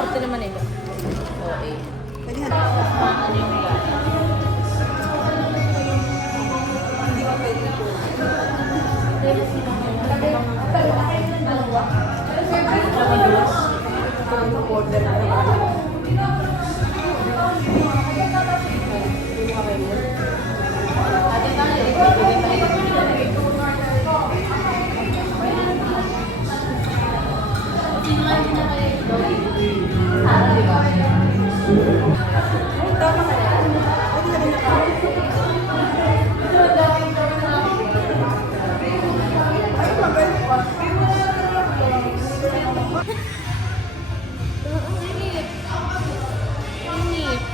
arte naman nila. Okay. Pwede hanap. Ano yung may Hindi ba pwede na po? Order na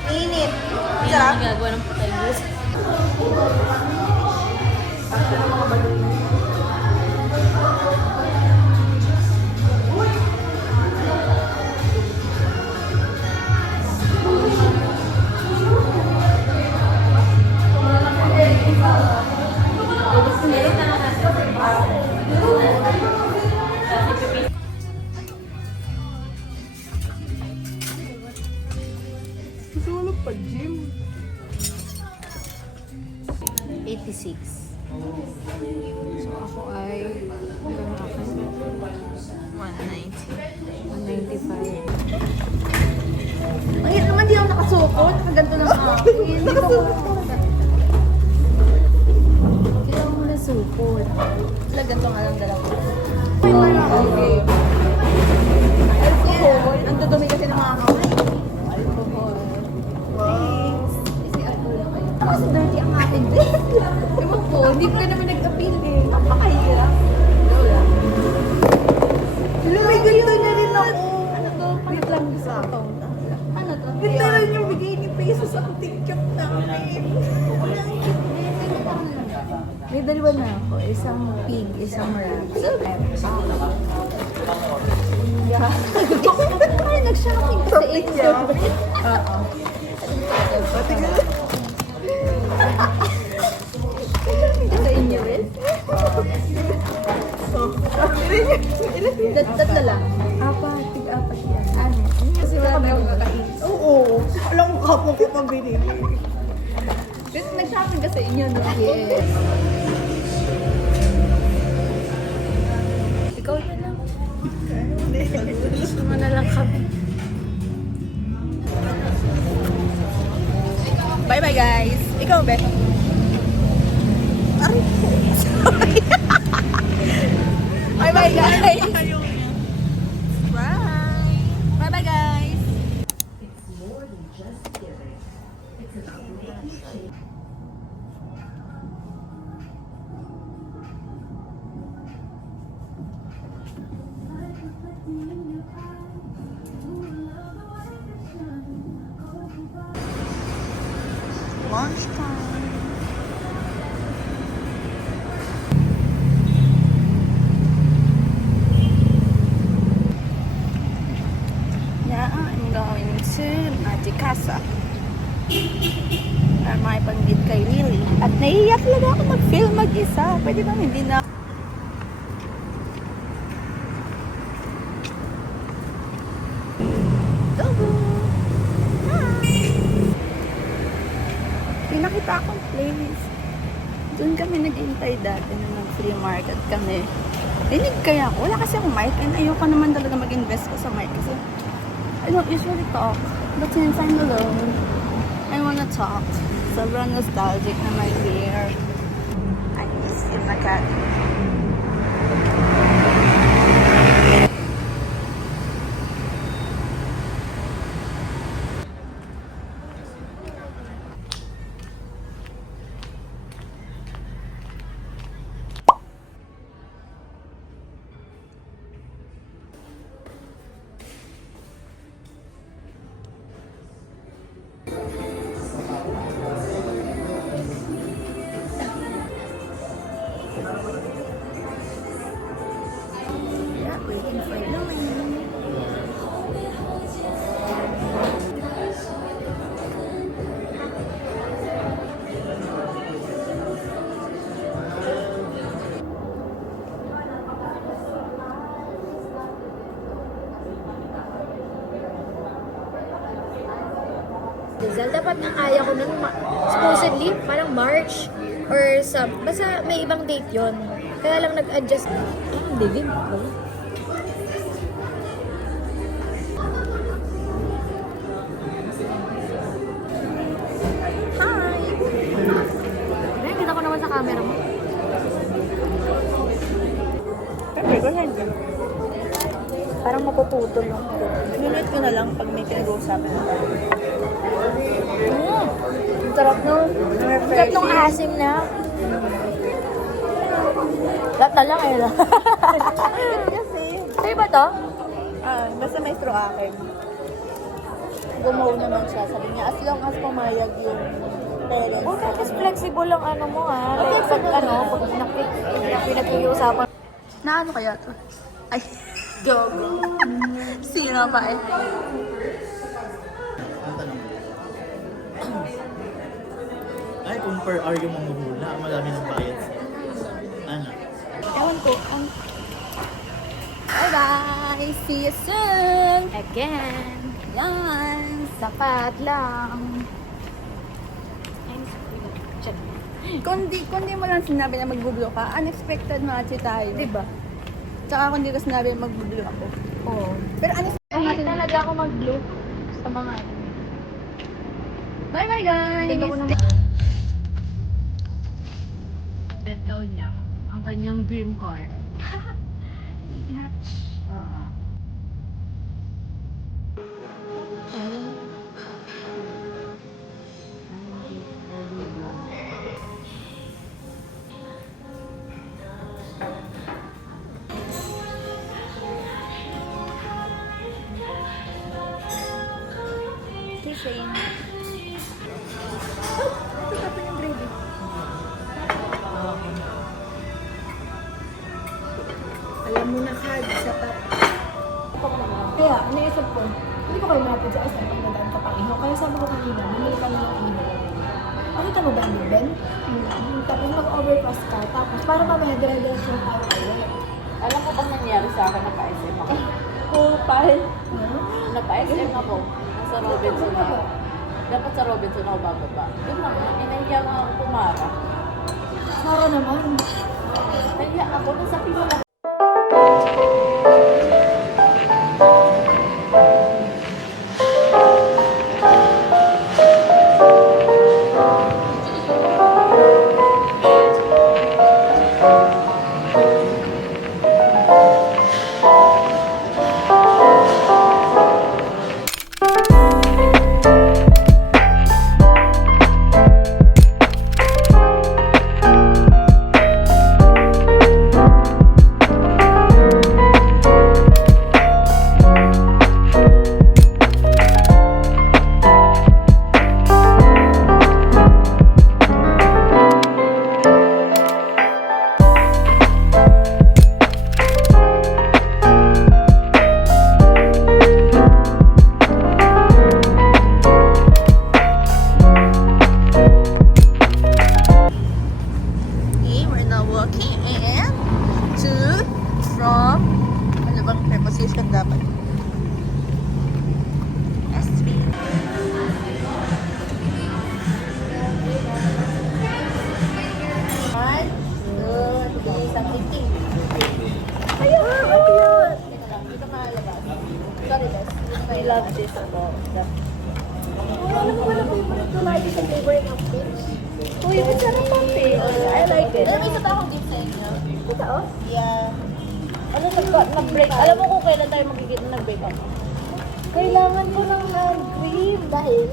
init. Sarap. Ginagawa ng patalis. Ako na mga balon. Gusto mo nagpa-gym? 86. So ako ay 190. 195. Ay, naman di ako nakasukot. Nakaganto ng akin. Hindi ko kailangan mo na sukot. Sila ganito nga lang dala ko. Okay. Alcohol. Ang dudumi kasi ng mga kamay. Alcohol. Wow. Kasi alcohol lang kayo. Kasi dirty ang akin din. Ewan po, hindi ko naman nag-appeal eh. Napakahirap. Ikaw lang. Hello, may ganito na rin ako. Ano to? Wait lang gusto ko to. Ano to? Ganito rin yung bigay ni Peso sa TikTok namin. May dalawa na ako. Isang pig, isang rat. Yeah. Ay, nag-shopping sa Shopping Acer. yan? Oo. Sa inyo rin? Tatlo lang. Apat, tig-apat yan. Ano? Kasi wala na akong kakain. Oo. Alam mo kapag ko pang binili. Kasi nag-shopping ka sa inyo, no? Yes. Ikaw na lang. Gusto mo na lang kami. Bye-bye guys. Ikaw, Be. Aray po. Sorry. Bye-bye guys. Bye. Bye-bye guys. Lunchtime. Now I'm going to Matikasa. Para makipanggit kay Lily. At naiiyak talaga ako mag-film mag-isa. Pwede ba hindi na... Togo! Hi! Pinakita akong place. Doon kami nag-intay dati na nag-free market kami. Dinig kaya ako. Wala kasi akong mic and ayoko naman talaga mag-invest ko sa mic kasi I don't usually talk. But since I'm alone, I wanna talk. Sobrang nostalgic na my beer. I miss you, Makati. Rizal. Dapat ang kaya ko nun, supposedly, parang March or basta may ibang date yon. Kaya lang nag-adjust. Ang dilim ko. Hi! Ay, kita ko naman sa camera mo. Siyempre, go ahead. Parang mapuputol yung minute ko na lang pag may pinag-uusapan na tayo. Ang sarap nung, ang sarap nung asim na. Lahat na lang eh. Kasi, Sa'yo ba to? basta may straw akin. Gumaw naman siya. Sabi niya, as long as pumayag yung parents. Oh, tapos flexible ang ano mo ah. Like, pag pinag-iusapan. Na ano kaya to? Ay, jogo. Sige nga pa eh. Ay, kung per hour yung manghuhula, madami ng bayad. Ano? Ewan ko. Bye-bye! See you soon! Again. Yan! Sapat lang. Ay, check. Kundi mo lang sinabi na mag-blow ka, unexpected match tayo. Diba? Tsaka kundi ko sinabi na mag-blow ako. Oo. Pero unexpected Ay, natin. talaga ako mag-blue sa mga Bye-bye guys! Tingnan ko naman. Bet daw niya ang kanyang dream car. Shane. Alam mo na, Kad, sa top. Kaya, naisip ko, hindi ko kayo malapit sa SM pag nadaan ka pang iho. Kaya sabi ko kanina, bumili ka na ng iho. Pakita mo ba ang Ben? Tapos mag-overpass ka, tapos para mamaya dire-diretso yung tayo kayo. Alam mo bang nangyari sa akin naka-SM ako? Kupal. Naka-SM ako. Nasa Robinson ako. Dapat sa Robinson ako bababa. Yun lang, inahiya nga ako pumara. Sara naman. Nahiya ako, nasa pila lang. Preposition dapat. SB. One, two, three, something. Ayun! Ayun! Teka lang, dito malabas. Sorry, guys. I love this po. Alam mo ba na favorite ko lagi sa favorite of fish? Uy, masarap ang fish. I like it. Pero may isa pa akong gift sa inyo. Totoo? Yeah. Ano nag-break? Alam mo kung kailan tayo nag-break up? Kailangan ko ng hand cream dahil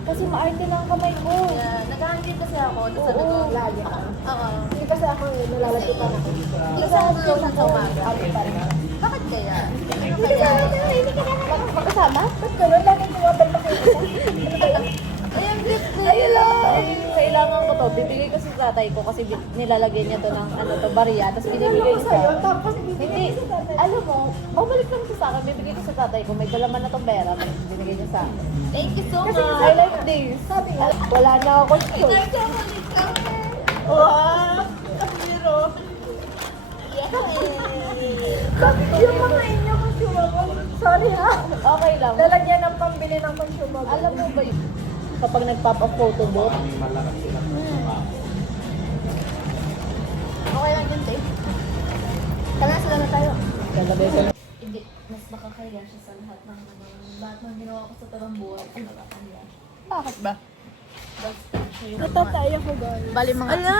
kasi maarte na ang kamay ko. Yeah, nag-hangin kasi ako. Tapos sabi ko, Lagi ka. oo. Hindi kasi ako nalalapitan ako. Isa ang close sa umaga. Ako pa rin. Bakit kaya? Ano Hindi kaya? hindi ka na magkasama? Ba't gano'n? Lagi tumabal pa kayo isa. Ayun, gift ko. Ayun lang! Kailangan ko to. Bibigay ko sa tatay ko kasi nilalagyan niya to ng ano to, barya. Tapos binibigay ko Sa'yo, sa... tapos Hindi, alam mo, babalik lang siya sa akin. Bibigay ko sa tatay ko. May dalaman na tong pera. Tapos binigay niya sa akin. Thank you so much. Kasi I like this. sabi nga, Wala na ako choice. Wow! Zero. sabi yung mga inyo consumable. Sorry ha. Okay lang. Lalagyan ng pambili ng consumable. Alam mo ba yun? Kapag nagpapa-photo booth. Okay lang yun, Tay. Sila na tayo. Hindi, mas nakakahiya siya sa lahat ng ginawa ko sa tarang buhay. Ay, nakakahiya. Bakit ba? Natataya ko, guys. Bali mga...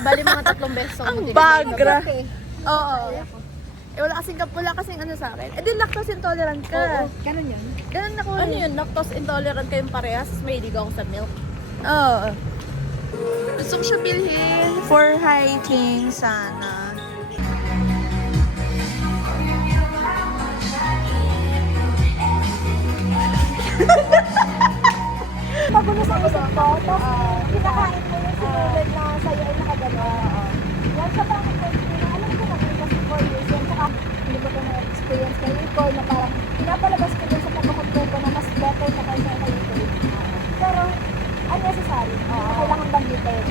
Bali mga 3 beses ako. Ang bagra. Oo. Wala kasing ano sa akin. Eh di lactose intolerant ka. Oo, ganun yan. Ganun ako. Ano yun? Lactose intolerant kayong parehas? May hilig ako sa milk. Oo. Gusto ko siya bilhin for hiking sana. Magulo sa isip ko, tapos kinakain mo yung sinulad na sa'yo ay nakagano'n. Yan sa bakit ko, alam ko naman kasi 4 years yan, saka hindi ko pa na-experience ngayon ko na